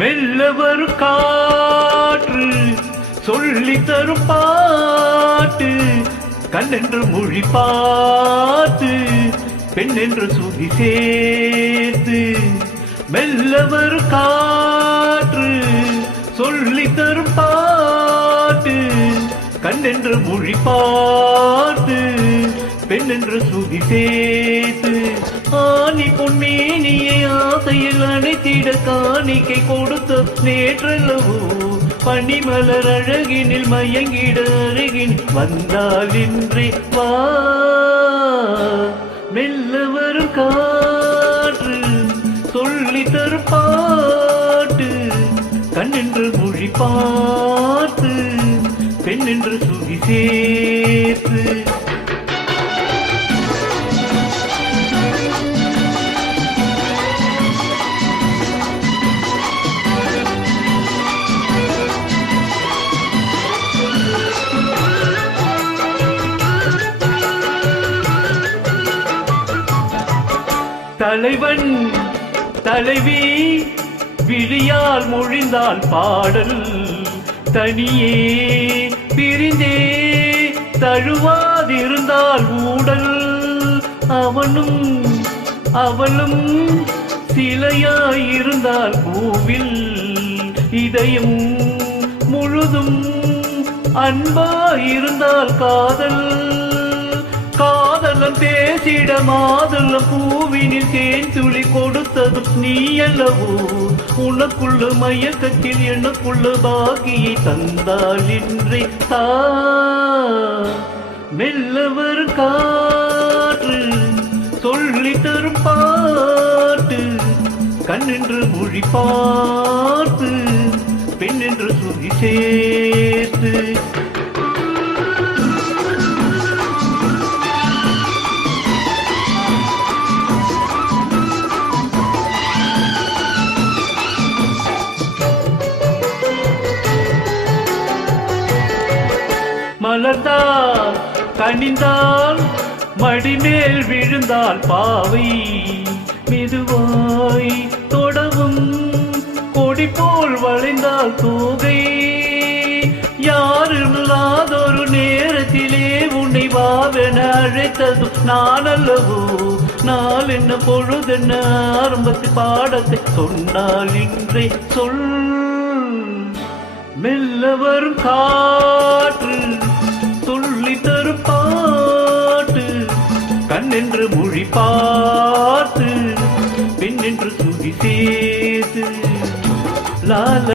மெல்ல வரும் காற்று சொல்லி தரும் பாட்டு, கண்ணென்று மொழி பார்த்து பெண்ணென்று சுதி சேர்த்து. மெல்ல வரும் காற்று சொல்லி தரும் பாட்டு, கண்ணென்று மொழி பார்த்து பெண்ணென்று சுதி சேர்த்து. ஆனி பொன்மேனியை ஆசையில் அணைத்திட காணிக்கை கொடுத்த நேற்றல்லவோ, பனிமலர் அழகினில் மயங்கிட அருகின் வந்தால் இன்றே வா. மெல்ல வரும் காற்று சொல்லி தரும் பாட்டு, கண்ணென்று மொழி பார்த்து பெண்ணென்று சுதி சேர்த்து. தலைவன் தலைவி விழியால் மொழிந்தால் பாடல், தனியே பிரிந்தே தழுவாதிருந்தால் ஊடல். அவனும் அவளும் சிலையாயிருந்தால் பூவில், இதயம் முழுதும் அன்பாயிருந்தால் காதல். காதலம் பேசிட மாதுளம் பூவினில் தேன் துளி கொடுத்ததும் நீ அல்லவோ, உனக்குள்ள மயக்கத்தில் எனக்குள்ள பாக்கியை தந்தால் இன்றே தா. மெல்லவர் காற்று சொல்லி தரும் பாட்டு, கண்ணென்று மொழி பார்த்து பெண்ணென்று சுதி சேர்த்து. மலர்ந்தால் கனிந்தால் மடிமேல் விழுந்தால் பாவை, மெதுவாய் தொடவும் கொடி போல் வளைந்தால் தோகை. யாரில்லாதொரு நேரத்திலே உன்னை வாவென அழைத்ததும் நான் அல்லவோ, நாள் என்ன பொழுதென்ன ஆரம்பத்து பாடத்தை சொன்னால் இன்றே சொல். மெல்ல வரும் காற்று சொல்லி தரும் பாட்டு, கண்ணென்று மொழி பார்த்து பெண்ணென்று சுதி சேர்த்து. லால